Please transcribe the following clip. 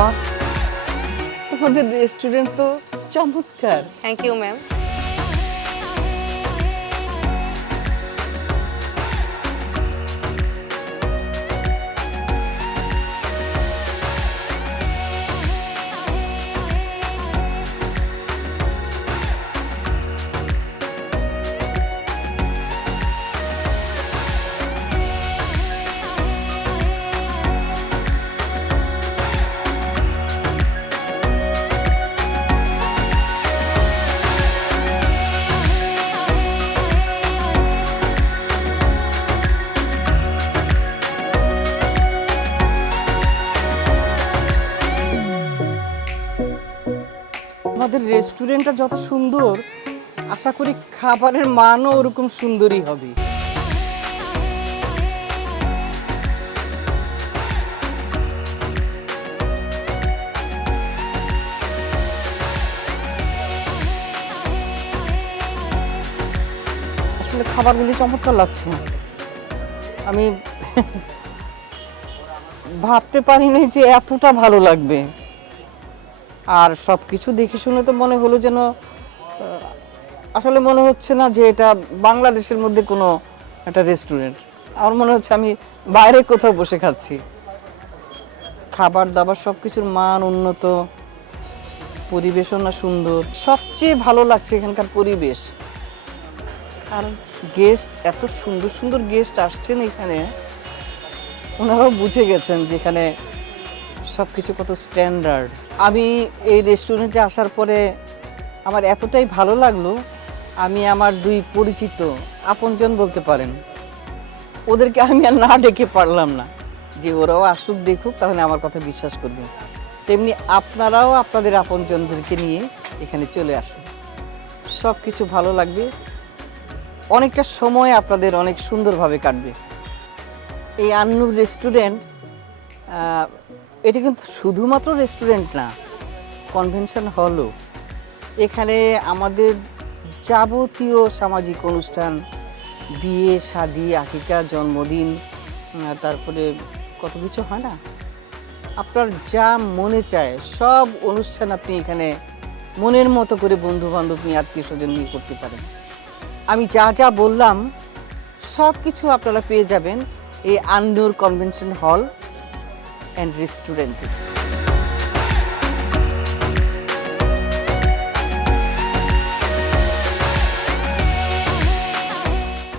বাহ। তোমাদের রেস্টুরেন্ট তো চমৎকার। থ্যাংক ইউ ম্যাম আমাদের রেস্টুরেন্টটা যত সুন্দর, আশা করি খাবারের মানও ওরকম সুন্দরই হবে। আসলে খাবারগুলি চমৎকার লাগছে। আমি ভাবতে পারিনি যে এতটা ভালো লাগবে। আর সব কিছু দেখে শুনে তো মনে হলো যেন আসলে মনে হচ্ছে না যে এটা বাংলাদেশের মধ্যে কোনো একটা রেস্টুরেন্ট আমার মনে হচ্ছে আমি বাইরে কোথাও বসে খাচ্ছি। খাবার দাবার সব কিছুর মান উন্নত পরিবেশনা সুন্দর। সবচেয়ে ভালো লাগছে এখানকার পরিবেশ। আর গেস্ট এত সুন্দর সুন্দর গেস্ট আসছেন এখানে, ওনারাও বুঝে গেছেন যেখানে সব কিছু কত স্ট্যান্ডার্ড আমি এই রেস্টুরেন্টে আসার পরে আমার এতটাই ভালো লাগল, আমি আমার দুই পরিচিত আপনজন বলতে পারেন। ওদেরকে আমি আর না ডেকে পারলাম না। যে ওরাও আসুক, দেখুক, তাহলে আমার কথা বিশ্বাস করবে। তেমনি আপনারাও আপনাদের আপনজনদেরকে নিয়ে এখানে চলে আসেন। সব কিছু ভালো লাগবে। অনেকটা সময় আপনাদের অনেক সুন্দরভাবে কাটবে। এই আন্নুর রেস্টুরেন্ট এটা কিন্তু শুধুমাত্র রেস্টুরেন্ট না কনভেনশন হলও এখানে আমাদের যাবতীয় সামাজিক অনুষ্ঠান, বিয়ে, শাদি, আকিকা, জন্মদিন তারপরে কত কিছু হয় না? আপনার যা মনে চায়, সব অনুষ্ঠান আপনি এখানে মনের মতো করে বন্ধু বান্ধব নিয়ে, আত্মীয় স্বজন নিয়ে করতে পারেন। আমি যা যা বললাম সব কিছু আপনারা পেয়ে যাবেন এই আন্নুর কনভেনশন হল অ্যান্ড রেস্টুরেন্টে